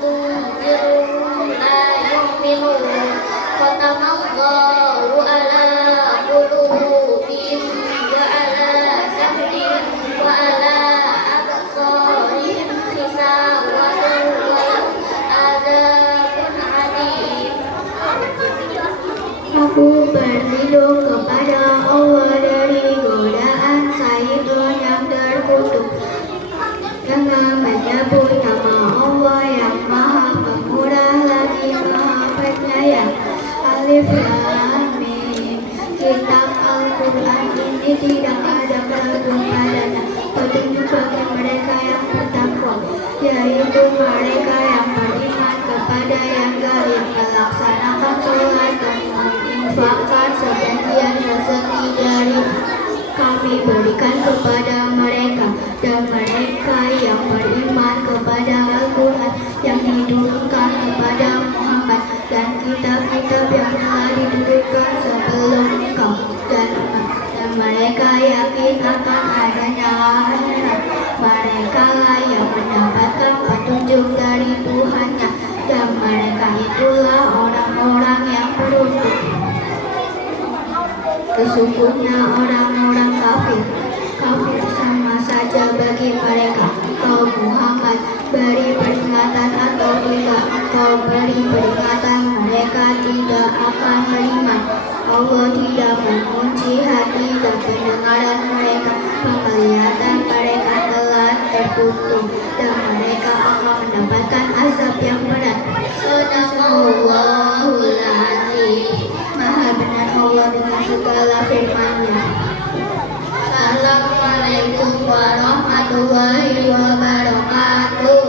tunzirhum la yu'minun khatamallahu ala qulubihim wa ala sam'ihim wa ala absarihim ghishawatun wa lahum adzabun alim. Aku berlindung kepada Allah dari godaan syaitan yang terkutuk dengan menyebut nama Allah yang Maha Pemurah lagi Maha Penyayang. Alif Lam Mim. Kitab Al-Quran ini tidak ada keraguan padanya, petunjuk bagi mereka yang bertakwa, yaitu mereka yang beriman kepada yang gaib, melaksanakan sholat dan menginfakkan sebagian rezeki dari kami berikan kepada mereka, dan mereka yang beriman kepada Al-Quran yang diturunkan kepada Muhammad dan kitab-kitab yang telah diturunkan sebelum engkau, dan mereka yakin akan adanya akhirat. Mereka lah yang mendapatkan petunjuk dari Tuhannya, dan mereka itulah orang-orang yang beruntung. Sesungguhnya orang-orang kafir sama saja bagi mereka. Kau Muhammad beri peringatan atau tidak kau beri peringatan, mereka tidak akan beriman. Allah tidak mengunci hati dan pendengaran mereka, penglihatan mereka telah tertutup, dan mereka akan mendapatkan azab yang berat. Shadaqallahul Azim. Maha benar Allah dengan segala firman-Nya. Assalamualaikum warahmatullahi wabarakatuh.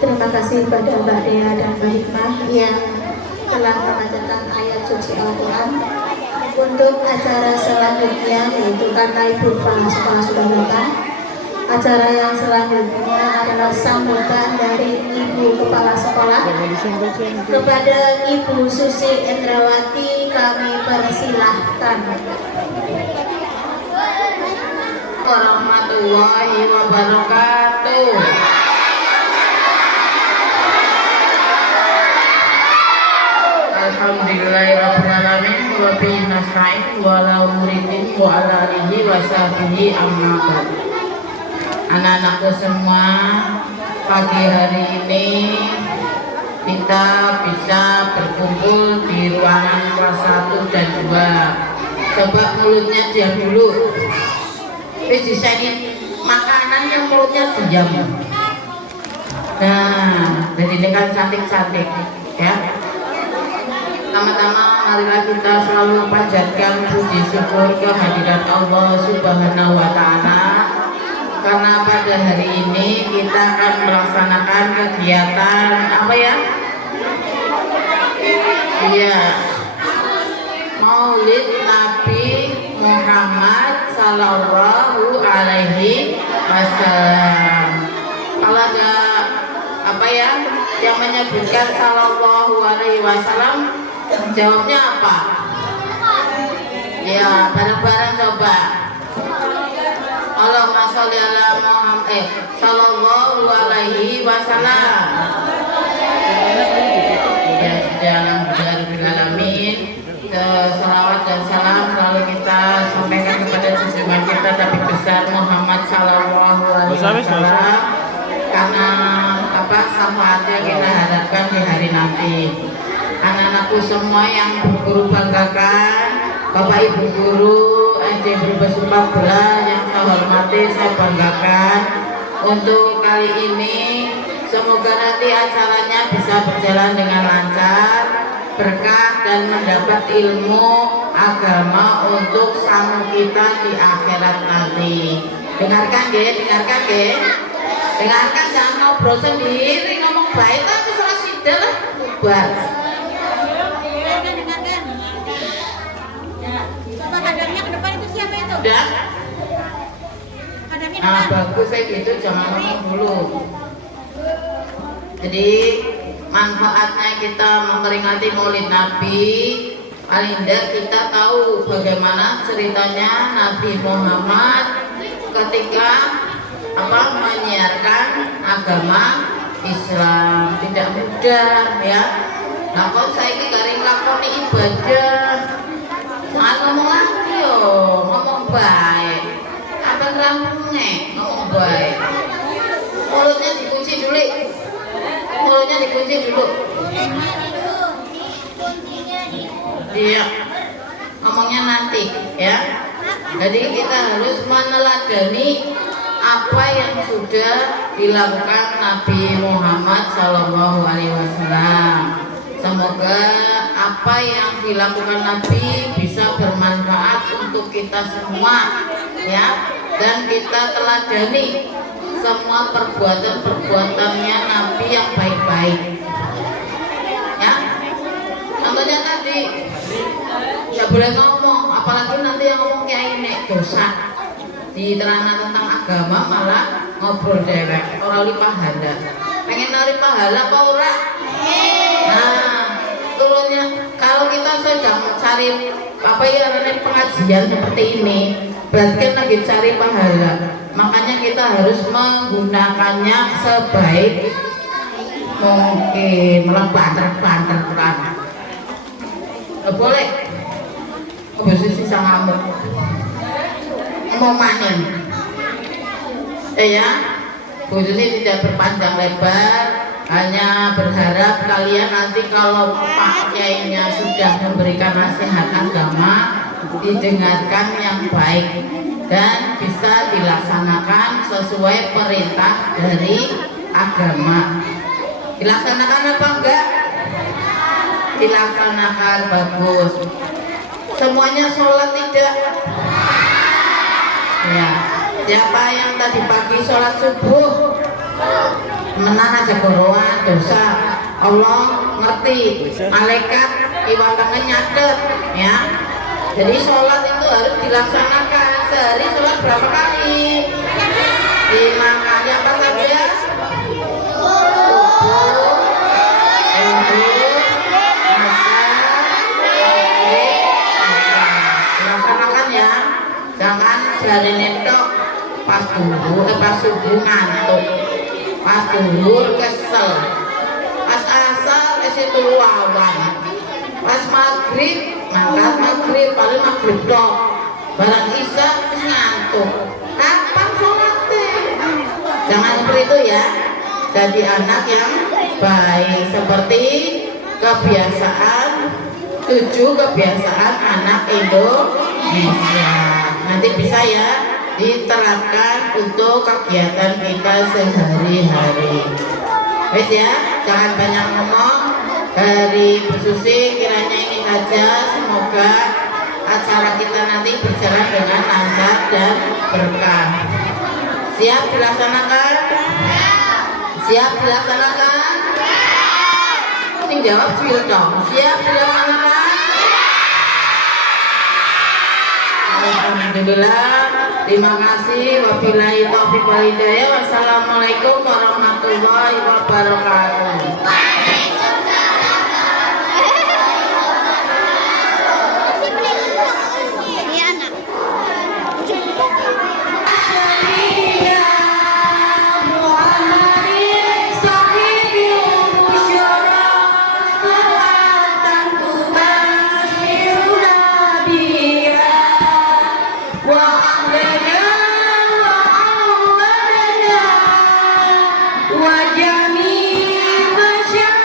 Terima kasih kepada Mbak Dea dan Mbak Hikmah yang telah membacakan ayat suci Al-Quran. Untuk acara selanjutnya, yaitu karena Ibu Kepala Sekolah sudah datang, acara yang selanjutnya adalah sambutan dari Ibu Kepala Sekolah. Kepada Ibu Susi Endrawati kami persilahkan. Warahmatullahi wabarakatuh. Alhamdulillahirrahmanirrahim. Wa bihi nasta'in wa ala umuridin wa ala alihi wa sahbihi amma ba'd. Anak-anakku semua, pagi hari ini kita bisa berkumpul di ruangan kelas 1 dan 2. Coba mulutnya diam dulu. Terus disini makanan yang mulutnya diam. Nah, jadi ini kan cantik-cantik ya. Pertama-tama marilah kita selalu panjatkan puji syukur kehadirat Allah Subhanahu wa Ta'ala, karena pada hari ini kita akan melaksanakan kegiatan apa ya? Iya, Maulid Nabi Muhammad Sallallahu Alaihi Wasallam. Kalau ada apa ya yang menyebutkan Sallallahu Alaihi Wasallam, jawabnya apa? Ya, bareng-bareng coba. Allahumma sholli ala Muhammad sallallahu alaihi wasallam. Ya, dalam alamin. Salawat dan salam selalu kita sampaikan kepada junjungan kita Nabi besar Muhammad sallallahu alaihi wasallam, karena apa syafaatnya kita harapkan di hari nanti. Anak-anakku semua yang berguru banggakan, Bapak Ibu guru SD Brebes 14 yang saya hormati, saya banggakan. Untuk kali ini semoga nanti acaranya bisa berjalan dengan lancar, berkah, dan mendapat ilmu agama untuk sang kita di akhirat nanti. Dengarkan ge, dengarkan ge. Dengarkan, jangan ngobrol sendiri, ngomong baik lah terserah sidah lah, bubar. Udah? Nah, bagus kayak gitu, jangan ngomong dulu. Jadi manfaatnya kita memperingati Maulid Nabi, paling tidak kita tahu bagaimana cerita ceritanya Nabi Muhammad ketika menyiarkan agama Islam tidak mudah ya. Lakon saya ini garing lakoni ibadah. Jangan ngomong lagi yo, ngomong baik. Apa ngomongnya ngomong baik. Mulutnya dikunci dulu. Mulutnya dikunci dulu. Iya. Ngomongnya nanti ya. Jadi kita harus meneladani apa yang sudah dilakukan Nabi Muhammad SAW. Semoga apa yang dilakukan Nabi bisa bermanfaat untuk kita semua ya, dan kita teladani semua perbuatan-perbuatannya Nabi yang baik-baik ya. Contohnya tadi nggak boleh ngomong, apalagi nanti yang ngomong kiai nek dosa diterangkan tentang agama malah ngobrol dewek orang li pahala. Pengen nari pahala apa ora? Nah, turunnya kalau kita sedang cari pengajian seperti ini, berarti kan lagi cari pahala. Makanya kita harus menggunakannya sebaik mungkin, melantar Quran. Nggak boleh. Posisi sang ngamuk. Mau manen. Ya, khususnya tidak berpanjang lebar, hanya berharap kalian nanti kalau Pak Kiainya sudah memberikan nasihat agama, didengarkan yang baik dan bisa dilaksanakan sesuai perintah dari agama. Dilaksanakan apa enggak? Dilaksanakan, bagus. Semuanya sholat tidak? Ya, siapa yang tadi pagi sholat subuh menahan aja goroan dosa, Allah ngerti, malaikat iwan tangan nyatet ya. Jadi sholat itu harus dilaksanakan. Sehari sholat berapa kali? 5 kali. Apa saja? Dilaksanakan ya. Jangan jari netok pas subuh ngantuk, pas duhur kesel, pas asar itu lawan, pas maghrib mangkat maghrib paling maghrib dok, barang isya ngantuk. Kapan sholatnya? Jangan seperti itu ya. Jadi anak yang baik, seperti kebiasaan 7 kebiasaan anak Indonesia. Nanti bisa ya diterapkan untuk kegiatan kita sehari-hari. Wes ya, jangan banyak ngomong. Dari Bu Susi kiranya ini saja. Semoga acara kita nanti berjalan dengan lancar dan berkah. Siap dilaksanakan? Siap dilaksanakan? Sing jawab siap dong. Siap dilaksanakan? Alhamdulillah. Terima kasih. Wabillahi taufiq wal hidayah. Wassalamualaikum warahmatullahi wabarakatuh. وجميع مشاعر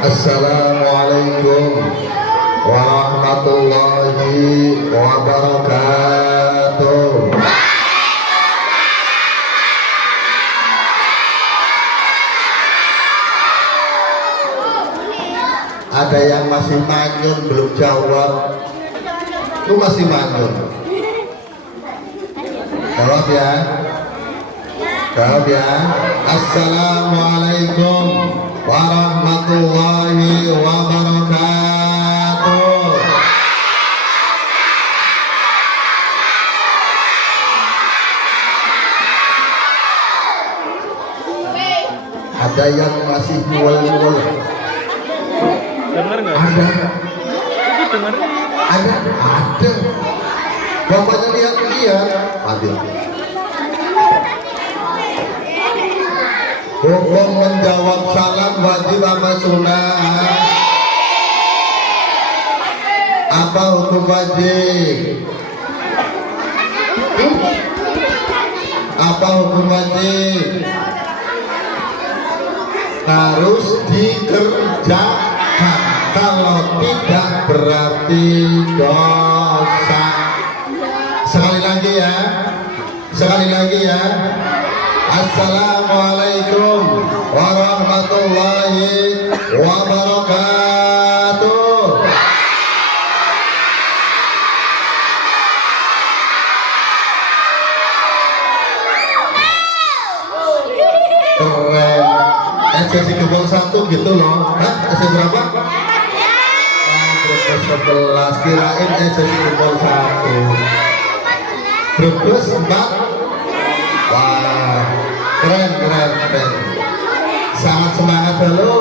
Assalamualaikum warahmatullahi wabarakatuh. Ada yang masih manyun belum jawab. Lu masih manyun. Jawab ya. Jawab ya. Assalamualaikum warahmatullahi wabarakatuh. Ada yang masih mual-mual. Dengar nggak? Ada. Itu dengar. Ada. Bapaknya lihat-lihat. Ada. Hukum menjawab salam wajib apa sunnah? Apa hukum wajib? Apa hukum wajib? Harus dikerjakan. Kalau tidak berarti dosa. Sekali lagi ya. Sekali lagi ya. Assalamualaikum warahmatullahi wabarakatuh. Keren. SSI Gebol 1 gitu loh. Hah? SSI berapa? Brebes 11. Kirain SSI Gebol 1. Brebes 4. Wah, keren. Sangat semangat. Halo.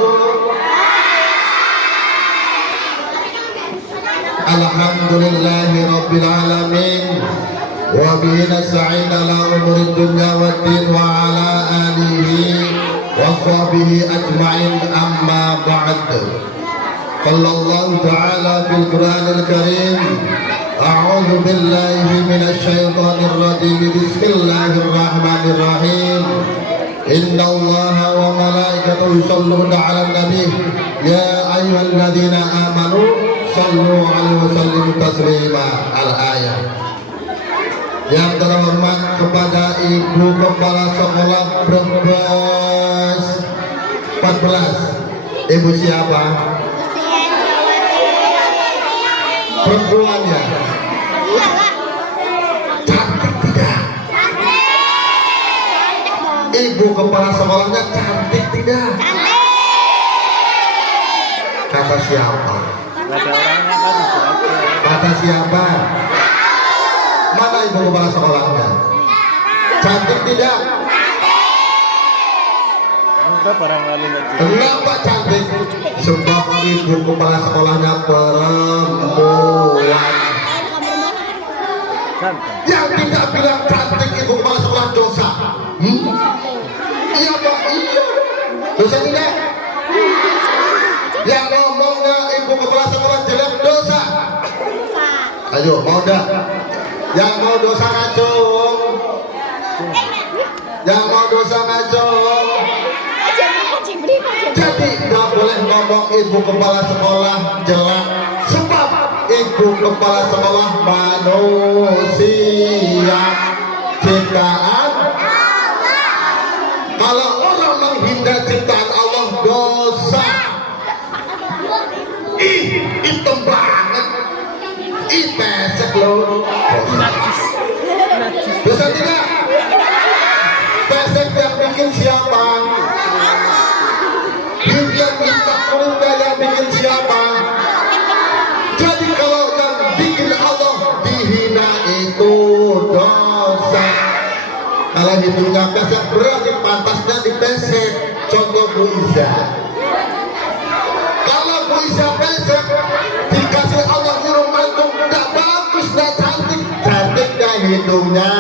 Alhamdulillahi rabbil alamin. Wa bihi nasta'in ala umuri dunya waddin wa ala alihi wa sahbihi ajma'in, amma ba'd. Qala Allah ta'ala fil Qur'anil Karim, a'udzu billahi minasy syaithanir rajim. Bismillahirrahmanirrahim. Inna Allaha wa malaikatahu yusholluna 'alan nabi ya ayyuhalladzina amanu shallu 'alaihi wa sallimu taslima. Al-ayat. Yang terhormat kepada Ibu Kepala Sekolah Brebes 14. Ibu siapa? Perempuan ya? Cantik tidak? Ibu kepala sekolahnya cantik tidak? Kata siapa? Ada orangnya tadi berapa? Kata siapa? Mana ibu kepala sekolahnya? Cantik tidak? Enggak, barangkali lagi. Kenapa cantik? Sebab ibu kepala sekolahnya perempuan. Ganteng. Yang tidak bilang cantik ibu kepala sekolah dosa. Iya Pak, iya. Dosa tidak? Yang ngomongnya ibu kepala sekolah jelek dosa. Ayo, mau dah? Yang mau dosa ngacung. Yang mau dosa ngacung. Jadi nggak boleh ngomong ibu kepala sekolah jelek, sebab ibu kepala sekolah manusia ciptaan. Kalau orang menghindar ciptaan Allah dosa. Hitam banget. Pesek loh. Dosa tidak? Pesek yang bikin siapa? Yang minta kurunga yang bikin siapa? Jadi kalau yang bikin Allah dihina itu dosa. Kalau hidungnya pesek berarti pantasnya dipesek. Contoh Bu Iza. Kalau Bu Iza pesek dikasih Allah huruf mantung, tidak bagus, tidak cantik. Cantiknya hidungnya.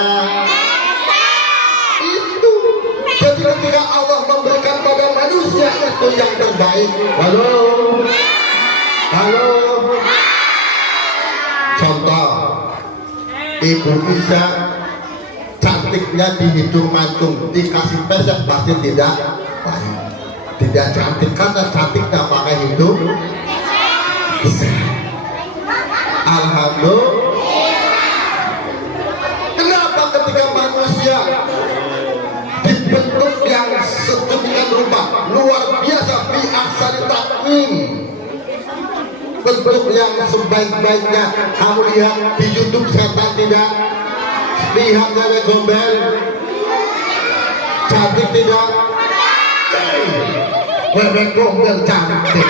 Itu. Jadi ketika Allah memberikan pada manusia itu yang terbaik. Halo. Contoh, Ibu Iza cantik cantiknya dihitung mancung, dikasih pesek pasti tidak baik. Tidak cantik karena cantiknya pakai hidup. Alhamdulillah. Kenapa ketika manusia dibentuk yang sedemikian rupa luar biasa fi ahsani taqwim, bentuk yang sebaik-baiknya, kamu lihat di YouTube setan tidak? Lihat dari gombel cantik tidak? Bebek gombel cantik.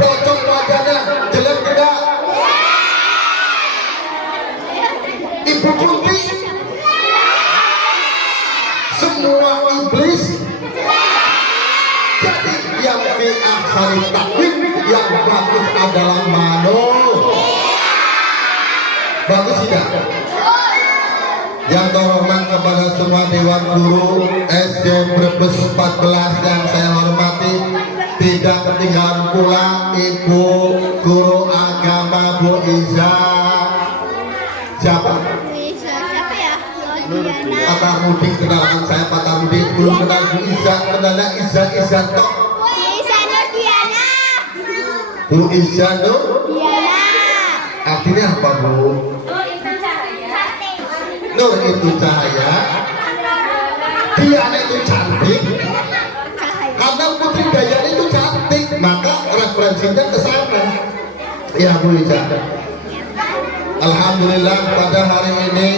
Cocok wajahnya jelek tidak? Ibu Kunti semua iblis. Jadi yang fi ahsani taqwim yang bagus adalah bagus tidak? Yang terhormat kepada semua dewan guru SD Brebes 14 yang saya hormati, tidak ketinggalan pula Ibu Guru Agama Bu Iza. Siapa? Patah Mudi, kenalkan saya Patah Mudi. Belum kenal Bu Iza, kenalnya Iza Tok. Bu Iza Nur. Artinya apa Bu? Nur itu cahaya. Dia itu cantik. Karena Putri Dayani itu cantik, maka referensinya ke sana. Ya Bu Iza. Alhamdulillah pada hari ini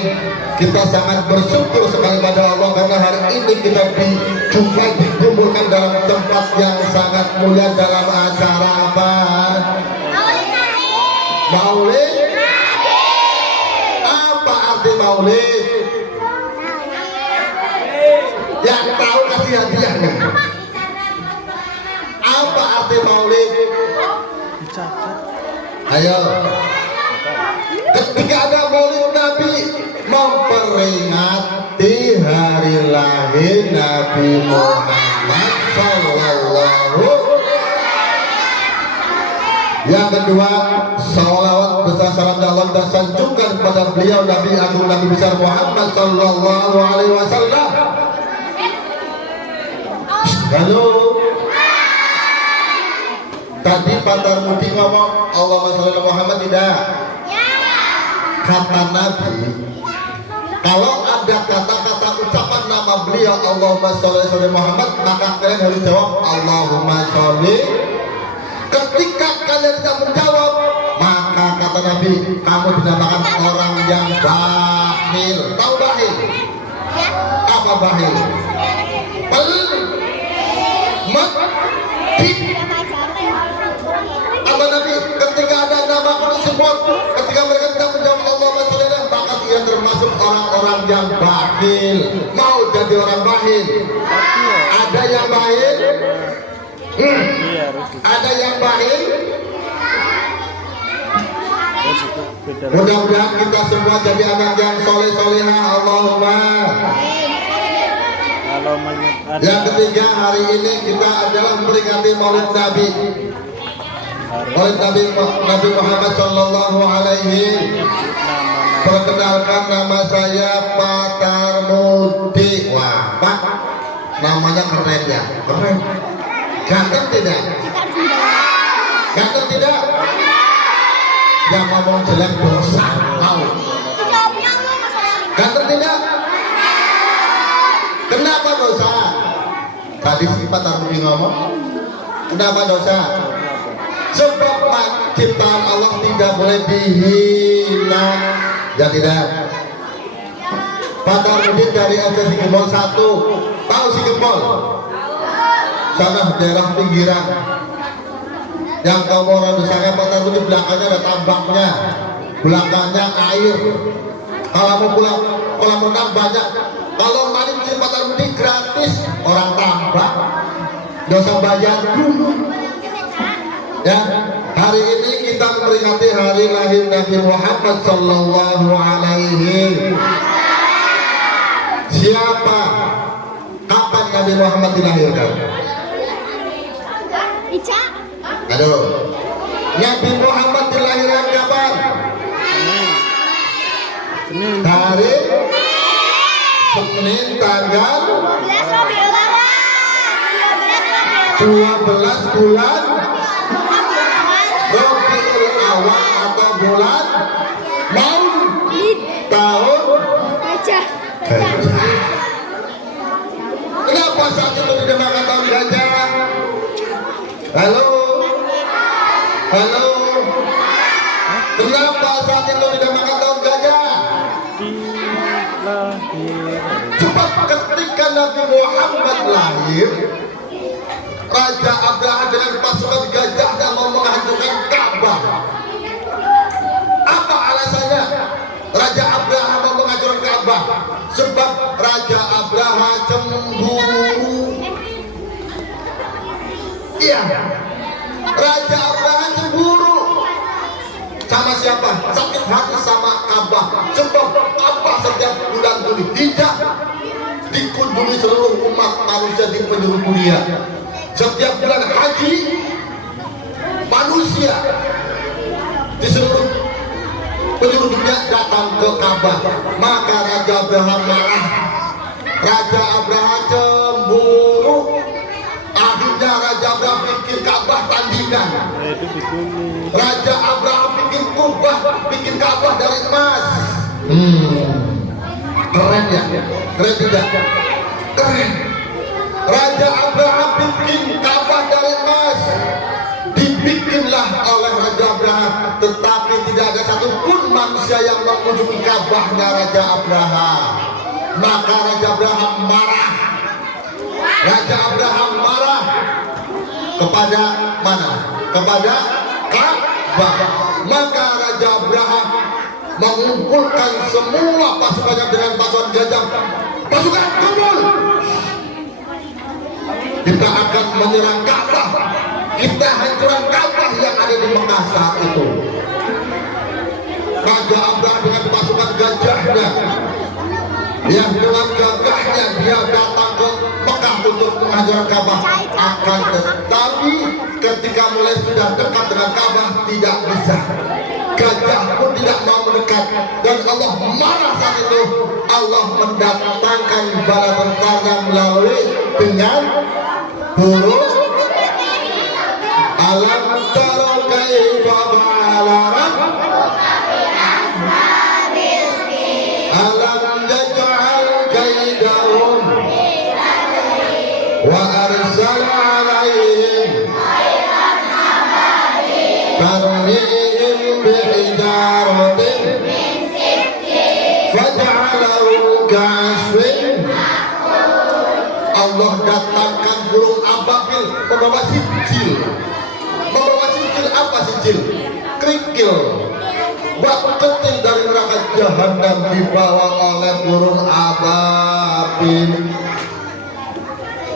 kita sangat bersyukur sekali pada Allah karena hari ini kita dijumpai dikumpulkan dalam tempat yang sangat mulia dalam acara apa? Maulid. Apa arti maulid? Yang tahu kasih hadiahnya. Apa arti maulid? Ayo. Ketika ada maulid Nabi memperingati hari lahir Nabi Muhammad Sallallahu. Yang kedua, salawat besar salam Allah dan sanjungan kepada beliau Nabi Agung Nabi besar Muhammad Sallallahu Alaihi Wasallam. Halo. Tadi Pak Tarmudi ngomong Allahumma sholli ala Muhammad tidak? Kata Nabi, kalau ada kata-kata ucapan nama beliau Allahumma sholli ala Muhammad, maka kalian harus jawab Allahumma sholli. Ketika kalian tidak menjawab, maka kata Nabi, kamu dinamakan orang yang bakhil. Tahu bakhil? Apa bakhil? Apa Nabi? Ketika ada nama tersebut, ketika mereka tidak menjawab Allahumma sholli, maka dia termasuk orang-orang yang bakhil. Mau jadi orang bakhil? Ada yang bakhil? Ada yang bakhil? Mudah-mudahan kita semua jadi anak yang soleh-solehah. Allahumma. Yang ketiga, hari ini kita adalah memperingati Maulid Nabi. Maulid Nabi Muhammad Sallallahu Alaihi. Perkenalkan, nama saya Pak Tarmudi. Wah Pak, namanya keren ya, keren. Ganteng tidak? Ganteng tidak? Yang ngomong jelek dosa. Mau? Ganteng tidak? Kenapa dosa? Tadi si Pak Tarmudi ngomong. Kenapa dosa? Sebab ciptaan Allah tidak boleh dihina. Ya tidak? Pak Tarmudi dari SD Sigembol 1. Tahu Sigembol? Sana daerah pinggiran. Yang kamu orang misalnya Pak Tarmudi belakangnya ada tambaknya, belakangnya air. Kalau mau pulang kolam renang banyak. Kalau maling di Pak Tarmudi gratis, orang tambak, nggak usah bayar. Ya, hari ini kita memperingati hari lahir Nabi Muhammad Sallallahu Alaihi. Siapa? Kapan Nabi Muhammad dilahirkan? Aduh, Nabi Muhammad dilahirkan kapan? Hari Senin tanggal 12 bulan Rabiul Awal atau bulan Maulid tahun Gajah. Kenapa saat itu dinamakan tahun gajah? Halo? Halo? Kenapa saat itu dinamakan tahun gajah? Sebab ketika Nabi Muhammad lahir, Raja Abraha dengan pasukan gajah dan mau menghancurkan Ka'bah. Apa alasannya? Raja Abraha mau menghancurkan Ka'bah sebab Raja Abraha cemburu. Iya, Raja Abraha cemburu. Sama siapa? Sakit hati sama Ka'bah. Sebab Ka'bah setiap bulan Dzulhijjah dikunjungi seluruh umat manusia di penjuru dunia. Setiap bulan haji manusia di seluruh penjuru dunia datang ke Ka'bah. Maka Raja Abraha marah. Raja Abraha cemburu. Akhirnya Raja Abraha bikin Ka'bah tandingan. Raja Abraha bikin Ka'bah dari emas. Keren ya? Keren tidak? Keren. Raja Abraha bikin Ka'bah dari emas. Dibikinlah oleh Raja Abraha, tetapi tidak ada satupun manusia yang mengunjungi Ka'bahnya Raja Abraha. Maka Raja Abraha marah. Raja Abraha marah kepada mana? Kepada Ka'bah. Maka Raja Abraha mengumpulkan semua pasukannya dengan pasukan gajah. Pasukan kumpul. Kita akan menyerang Ka'bah. Kita hancurkan Ka'bah yang ada di Mekah saat itu. Raja Abraha dengan pasukan gajahnya, yang dengan gagahnya dia datang ke Mekah untuk menghancurkan Ka'bah. Akan tetapi ketika mulai sudah dekat dengan Ka'bah tidak bisa. Gajah pun tidak mau mendekat, dan Allah marah saat itu. Allah mendatangkan bala tentara melalui dengan huruf alam tara kaifa fa'ala alam yaj'al kaidahum wa arsala 'alaihim tarmihim bihijaratin faj'alahum ka'asfin. Allah datangkan burung ababil membawa sijil. Membawa sijil apa sijil? Kerikil. Bak ketil dari neraka jahanam dibawa oleh burung ababil.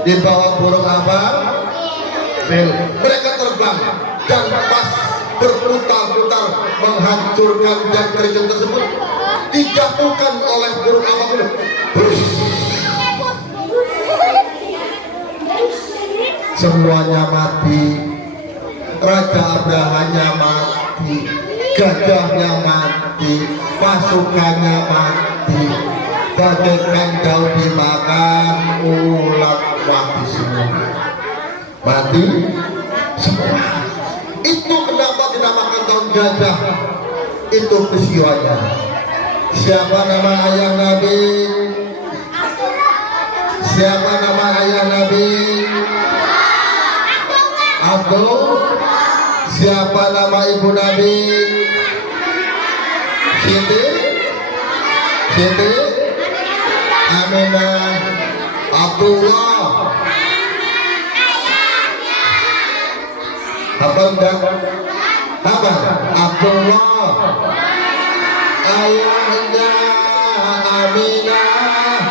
Dibawa burung ababil. Mereka terbang dan pas berputar-putar menghancurkan dan kerikil tersebut dijatuhkan oleh burung ababil. Semuanya mati. Raja Abrahanya mati, gajahnya mati, pasukannya mati, bagaikan daun dimakan ulat, mati semua. Mati semua. Itu kenapa dinamakan tahun gajah. Itu peristiwanya. Siapa nama ayah Nabi? Siapa nama ayah Nabi? Abdul. Siapa nama ibu Nabi? Siti Aminah. Abdullah. Apa enggak? Apa? Abdullah. Ayahnya Aminah.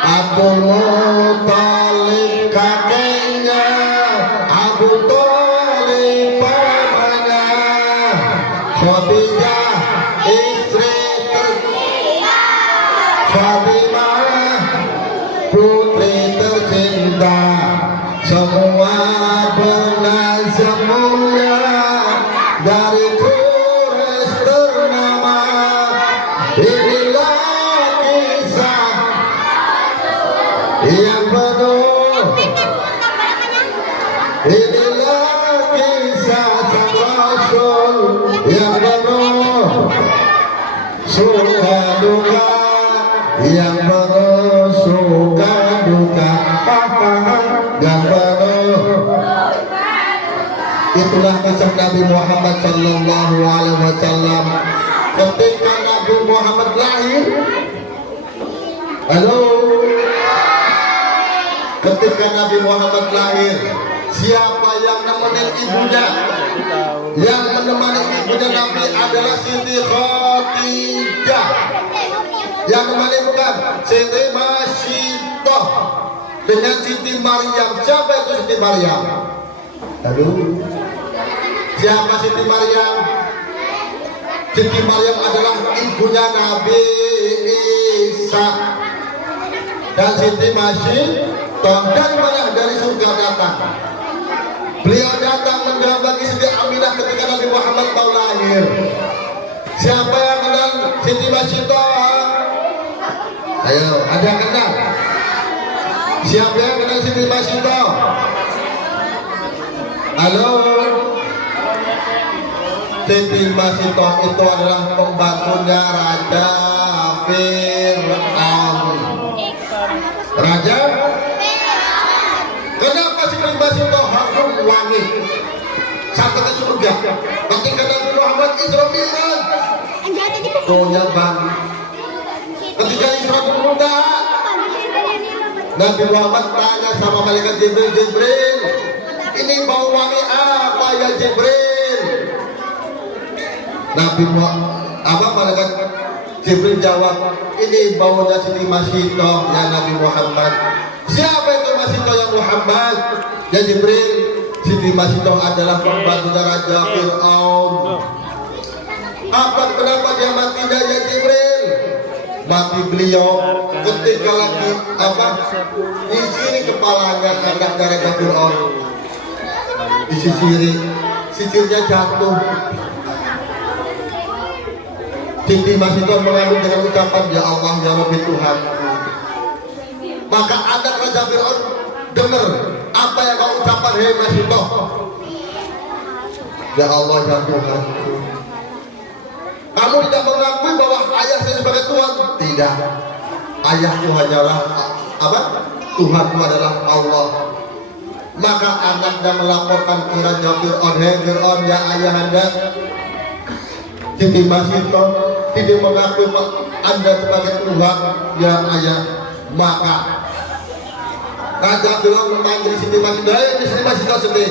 Abdul Muthalib kakeknya, Abu Thalib pamannya, Khadijah istri tercinta, Fatimah putri tercinta, semua bernasab mulia dari Quraisy ternama. yang penuh. Inilah kisah sang Rasul yang penuh suka duka, yang penuh suka duka, yang penuh. Itulah kisah Nabi Muhammad Sallallahu Alaihi Wasallam ketika Nabi Muhammad lahir. Halo. Ketika Nabi Muhammad lahir, siapa yang nemenin ibunya? Yang menemani ibunya Nabi adalah Siti Khadijah. Yang menemani bukan Siti Masyidah dengan Siti Maryam. Siapa itu Siti Maryam? Aduh, siapa Siti Maryam? Siti Maryam adalah ibunya Nabi Isa. Dan Siti Masyidah dari mana? Dari surga datang. Beliau datang mendampingi Siti Aminah ketika Nabi Muhammad mau lahir. Siapa yang kenal Siti Masyidah? Ayo, ada kenal? Siapa yang kenal Siti Masyidah? Halo. Siti Masyidah itu adalah pembantunya Raja Fir'aun. Raja? Kenapa Siti Masyidah harum wangi sampai ke surga? Ketika Nabi Muhammad Isra Mi'raj, doanya bangi. Ketika Isra Mi'raj, Nabi Muhammad tanya sama malaikat Jibril, Jibril, ini bau wangi apa ya Jibril? Nabi Muhammad, malaikat Jibril jawab, ini baunya Siti Masyidah ya Nabi Muhammad. Siapa itu Masyidah ya Muhammad? Ya Jibril, Siti Masyidah adalah pembantunya Raja Fir'aun. Apa kenapa dia mati ya Jibril? Mati beliau ketika lagi disini kepalanya anak Raja Fir'aun, disisiri, sisirnya jatuh. Siti Masyidah mengandung dengan ucapan ya Allah ya Rabbi Tuhan. Maka anak Raja Fir'aun dengar apa yang kau ucapkan, hei Masyidah. Ya Allah ya Tuhan, kamu tidak mengakui bahwa ayah saya sebagai Tuhan? Tidak. Ayahku hanyalah Tuhanku adalah Allah. Maka anaknya melaporkan ke Raja Fir'aun, hei Fir'aun ya ayahanda, Siti Masyidah tidak mengakui Anda sebagai Tuhan ya ayah. Maka Raja Fir'aun memanggil Siti Masyidah, Siti Masyidah sedih.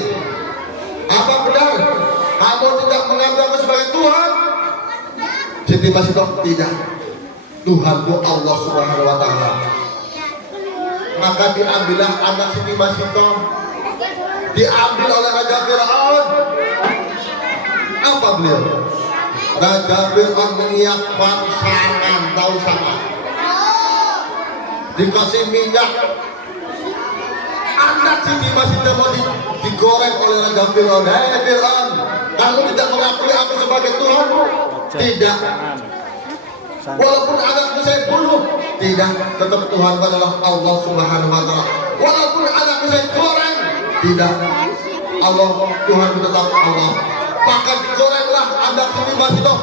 Apa benar kamu tidak mengakui aku sebagai Tuhan? Siti Masyidah, tidak. Tuhanku Allah Subhanahu wa Ta'ala. Maka diambillah anak Siti Masyidah, diambil oleh Raja Fir'aun. Apa beliau? Raja Fir'aun menyiapkan sangan, tahu sangan? Dikasih minyak. Anak Siti Masyidah mau digoreng oleh Raja Fir'aun. Hei Fir'aun, kamu tidak mengakui aku sebagai Tuhan? Tidak. Walaupun anakku saya bunuh, tidak. Tetap Tuhan adalah Allah Subhanahu wa Ta'ala. Walaupun anakku saya goreng, tidak. Allah Tuhan tetap Allah. Maka digorenglah anak Siti Masyidah.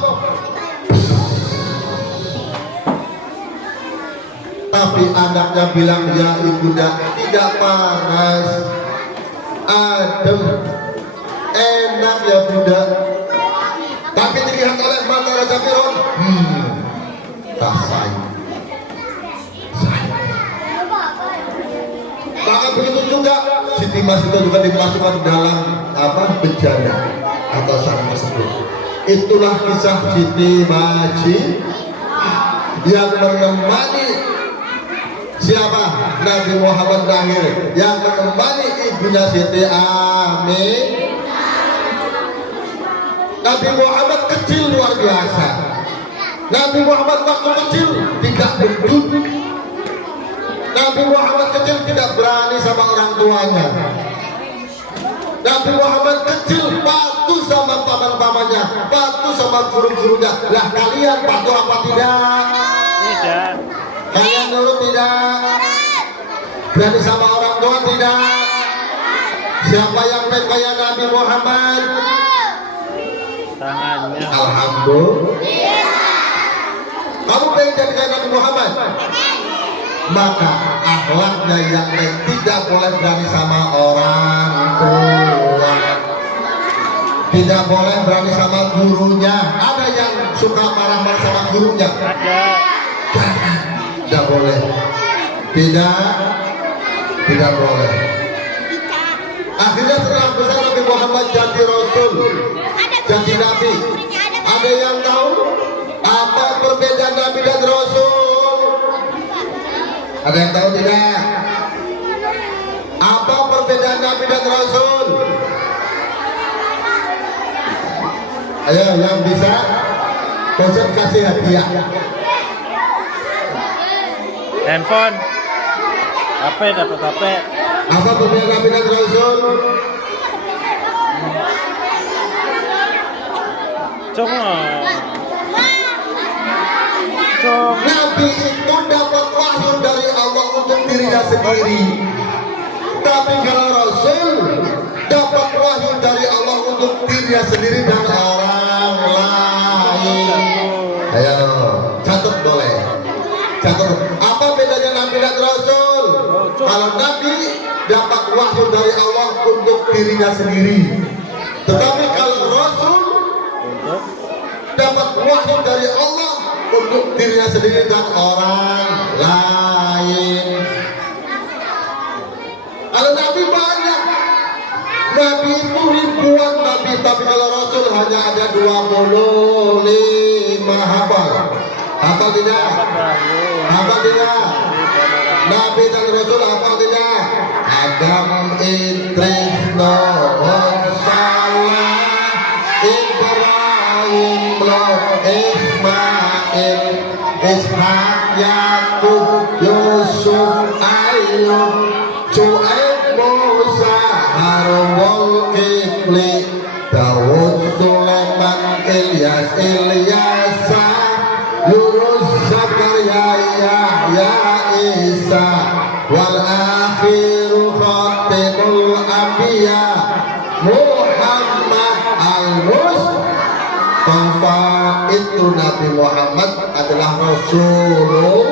Tapi anaknya bilang, ya ibunda, tidak panas, adem, enak ya bunda. Tapi dilihat oleh mata Raja Fir'aun, tak sayang. Maka begitu juga Siti Masyidah juga dimasukkan dalam bejana atau sarang tersebut. Itulah kisah Siti Masyidah yang menemani siapa? Nabi Muhammad lahir, yang menemani ibunya Siti Amin. Nabi Muhammad kecil luar biasa. Nabi Muhammad waktu kecil tidak gendut. Nabi Muhammad kecil tidak berani sama orang tuanya. Nabi Muhammad kecil patuh sama paman-pamannya, patuh sama guru-gurunya. Lah kalian patuh apa tidak? Tidak. Kalian dulu tidak? Berani sama orang tua tidak? Siapa yang pengen kayak Nabi Muhammad? Tangannya. Alhamdulillah. Kamu pengen jadi kayak Nabi Muhammad? Maka akhlaknya yang tidak boleh berani sama orang tua, tidak boleh berani sama gurunya. Ada yang suka marah-marah sama gurunya? Ada. Tidak boleh. Tidak boleh. Akhirnya setelah besar Nabi Muhammad jadi Rasul, jadi Nabi. Ada yang tahu apa perbedaan Nabi dan Rasul? Ada yang tahu tidak? Apa perbedaan Nabi dan Rasul? Ayo yang bisa, Ustaz kasih hadiah. Handphone. HP dapat HP. Apa perbedaan Nabi dan Rasul? Coba. Nabi itu dapat wahyu dari Allah untuk dirinya sendiri. Tapi kalau Rasul dapat wahyu dari Allah untuk dirinya sendiri dan orang lain. Ayo, catat boleh. Catat. Apa bedanya Nabi dan Rasul? Kalau Nabi dapat wahyu dari Allah untuk dirinya sendiri. Tetapi kalau Rasul dapat wahyu dari Allah untuk dirinya sendiri dan orang lain. Kalau Nabi banyak, Nabi itu ribuan Nabi, tapi kalau Rasul hanya ada 25 hafal. Hafal tidak? Hafal tidak? Nabi dan Rasul hafal tidak? Adam, Idris, Nuh, Salah, Ibrahim, Ismail, Ishak, Yakub, Yusuf, Ayub, Shu'aib, Musa, Harun, Kifli, Dawud, Sulaiman, Ilyas, Ilyasa, Yunus, Zakaria, Yahya, Isa, wal akhiru khatimul anbiya, Muhammad al-Mustafa. Itu Nabi Muhammad adalah Rasulullah.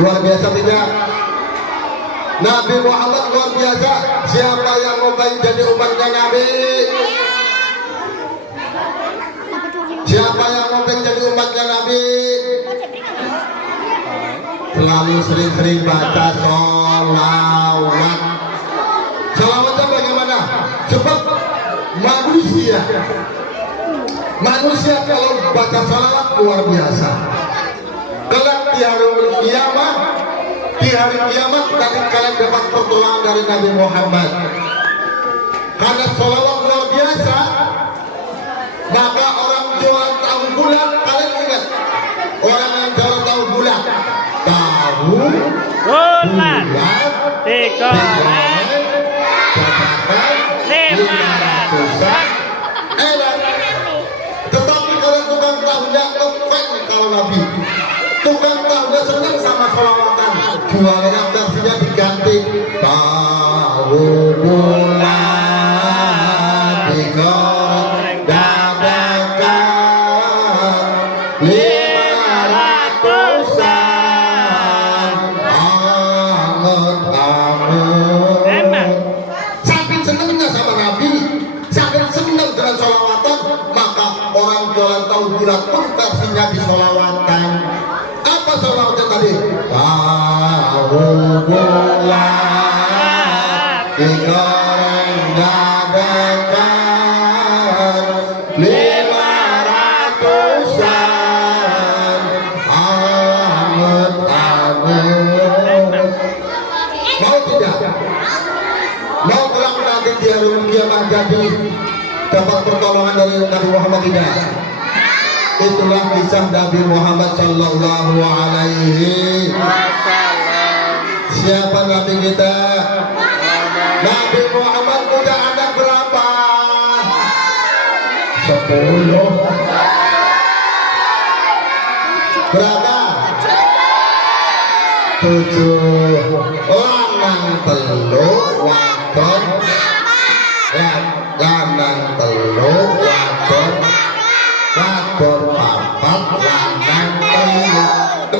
Luar biasa tidak? Nabi Muhammad luar biasa. Siapa yang mau jadi umatnya Nabi? Siapa yang mau jadi umatnya Nabi? Selalu sering-sering baca sholawat. Sholawatnya bagaimana? Sebab manusia kalau baca sholawat luar biasa. Kelak di hari kiamat kalian dapat pertolongan dari Nabi Muhammad. Karena sholawat luar biasa, maka orang jual tahu bulat, kalian ingat orang yang jual tahu bulat, bulat digoreng dapatkan 500-an. Tetapi kalau tukang tahunya ngefans kalau Nabi, tukang tahunya senang sama sholawatan, jualnya versinya diganti tahu bulat digoreng dadakan 500-an. Anget. Saking senangnya sama Nabi, saking senang dengan sholawatan, maka orang jualan tahu bulat pun versinya disolawatan. Apa sholawatnya tadi? Tahu bulat digoreng dadakan 500-an. Anget. Mau tidak? Mau kelak nanti di hari kiamat jadi dapat pertolongan dari Nabi Muhammad tidak? Itulah kisah Nabi Muhammad Sallallahu Alaihi Wasallam. Siapa Nabi kita? Nabi Muhammad punya anak berapa? 10. Berapa? 7.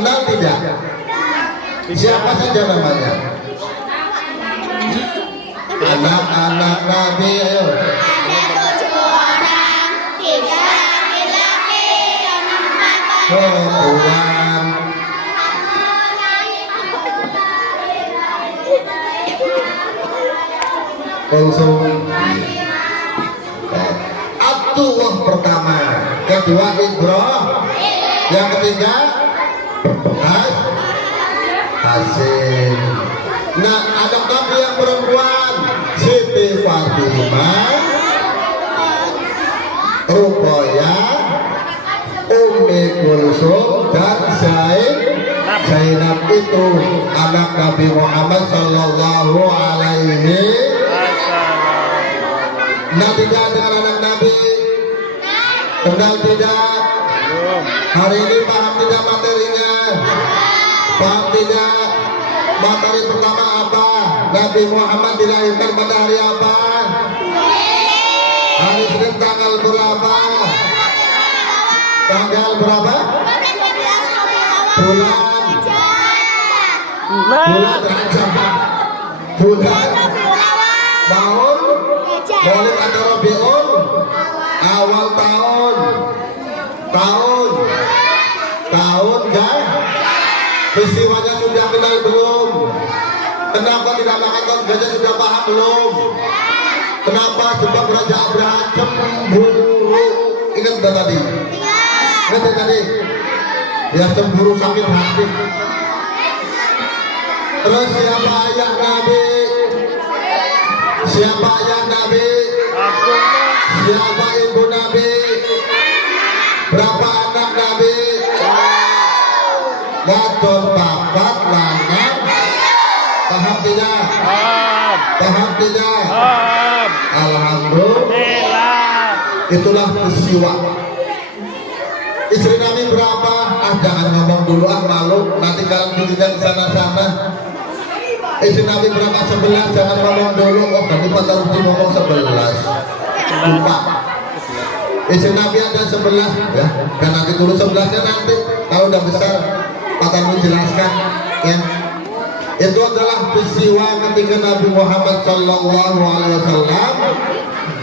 kenal tidak? Siapa saja namanya? Anak-anak Nabi, ayo. Perempuan. Abdullah pertama, kedua Ibrahim, yang ketiga Hasim. Nah, anak Nabi yang perempuan Siti Fatimah, Ruqayyah, Ummi Kulsum, dan Zainab itu anak Nabi Muhammad Sallallahu Alaihi. Kenal tidak dengan anak Nabi? Kenal tidak? Hari ini paham tidak materinya? Paham tidak? Materi pertama apa? Nabi Muhammad dilahirkan pada hari apa? Hari Senin tanggal berapa? Tanggal berapa? Bulan Rajab. Bulan tahun Maulid atau Rabiul awal tahun kan? Peristiwanya sudah kenal belum? Kenapa tidak makan tahun gajah sudah paham belum? Kenapa? Sebab Raja Abraham cemburu. Ingat sudah tadi? Ingat tadi? Ya cemburu sakit hati. Terus siapa ayah Nabi? Siapa ayah Nabi? Siapa ibu Nabi? Berapa anak Nabi? Wadon bapak lanang. Paham tidak? Paham tidak? Alhamdulillah. Itulah peristiwa. Istri Nabi berapa? Jangan ngomong dulu, malu. Nanti kalian tunjukkan sana-sana. Istri Nabi berapa? 11. Jangan ngomong dulu. Oh, nanti Pak Taruti ngomong 11. Lupa. Istri Nabi ada 11 ya. Dan nanti dulu 11-nya nanti. Kalau udah besar, Pak Taruti jelaskan ya. Itu adalah peristiwa ketika Nabi Muhammad Sallallahu Alaihi Wasallam,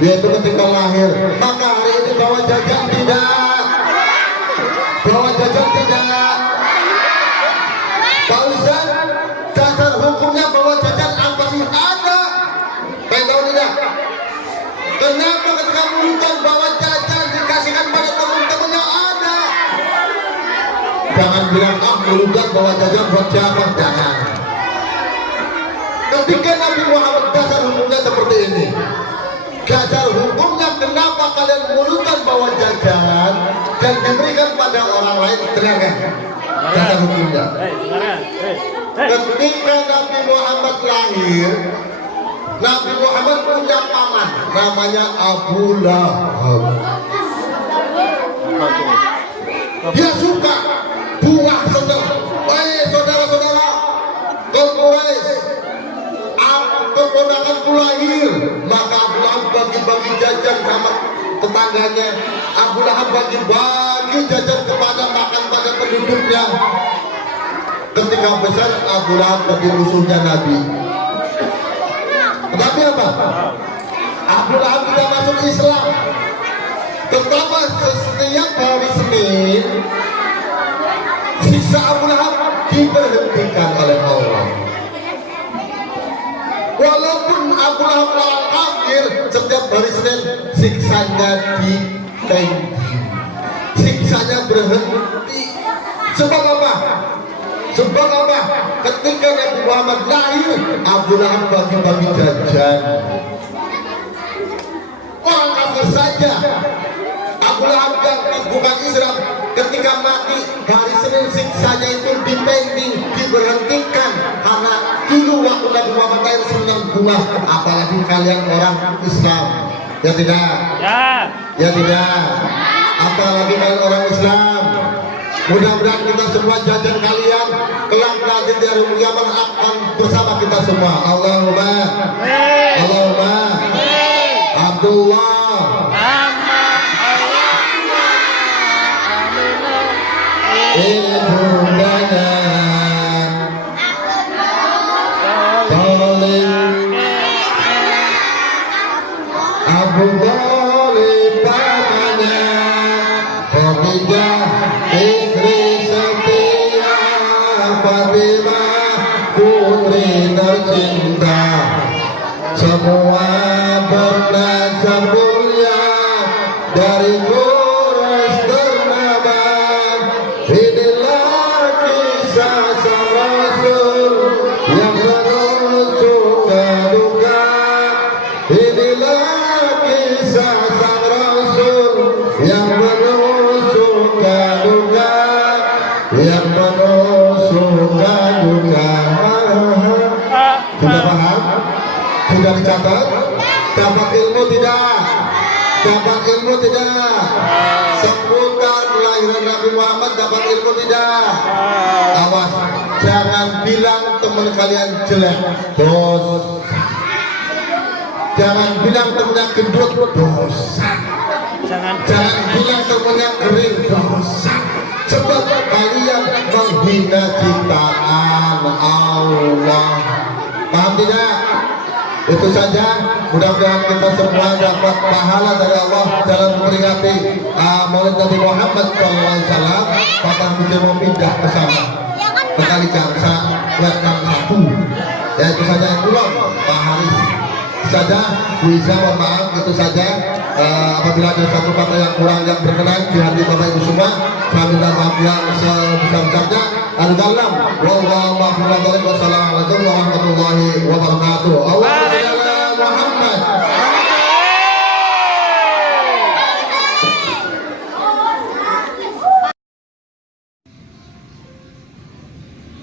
yaitu ketika lahir. Maka hari ini bawa jajan tidak? Bawa jajan tidak? Pak Ustaz, dasar hukumnya bawa jajan apa sih? Ada. Pengen tahu tidak? Kenapa ketika mulutkan bawa jajan dikasihkan pada teman-temannya? Ada. Jangan bilang mulutkan bawa jajan buat siapa? Jangan. Ketika Nabi Muhammad dasar hukumnya seperti ini. Dasar hukumnya kenapa kalian mulutkan bawa jajan dan diberikan pada orang lain? Terangkan dasar hukumnya. Ketika Nabi Muhammad lahir, Nabi Muhammad punya paman namanya Abu Lahab. Dia suka buah seneng. Saudara-saudara, keponakanku lahir, maka Abu Lahab bagi-bagi jajan sama tetangganya. Abu Lahab bagi-bagi jajan kepada makan pada penduduknya. Ketika besar, Abu Lahab jadi musuhnya Nabi. Tetapi apa? Abu Lahab tidak masuk Islam. Tetapi setiap hari Senin, siksa Abu Lahab diberhentikan oleh Allah. Walaupun Abu Lahab orang kafir, setiap hari Senin siksanya dipending, siksanya berhenti. Sebab apa? Sebab apa? Ketika Nabi Muhammad lahir, Abu Lahab bagi-bagi jajan. Orang kafir saja. Abu Lahab yang bukan Islam, ketika mati hari Senin siksanya itu dipending, diberhentikan. Karena dulu waktu Nabi Muhammad lahir senang buah, apalagi kalian orang Islam. Ya tidak? Ya tidak? Apalagi kalian orang Islam. Mudah-mudahan kita semua jajan kalian kelak nanti di hari kiamat akan bersama kita semua. Allahumma Abdullah Ibnu semua bernasab mulia dari Quraisy ternama. Inilah kisah sang Rasul yang penuh suka duka. Inilah kisah sang Rasul yang penuh suka duka, yang penuh suka duka. Sudah paham? Sudah dicatat? Dapat ilmu tidak? Dapat ilmu tidak? Seputar kelahiran Nabi Muhammad dapat ilmu tidak? Awas, jangan bilang teman kalian jelek, dosa. Jangan bilang temennya gendut, dosa. Jangan bilang temennya kering, dosa. Sebab kalian menghina ciptaan Allah. Paham tidak? Itu saja. Mudah-mudahan kita semua dapat pahala dari Allah dalam memperingati Maulid Nabi Muhammad SAW. Kapan kita mau pindah ke sana? Sekali jangsa, welcome satu. Ya itu saja yang belum, Pak Haris. Saja, bisa mohon maaf, itu saja. Apabila ada satu kata yang kurang yang berkenan di hati Bapak Ibu semua, saya minta maaf yang sebesar-besarnya. Al-Ghalam, wassalamualaikum warahmatullahi wabarakatuh. Allahumma shalli ala Muhammad.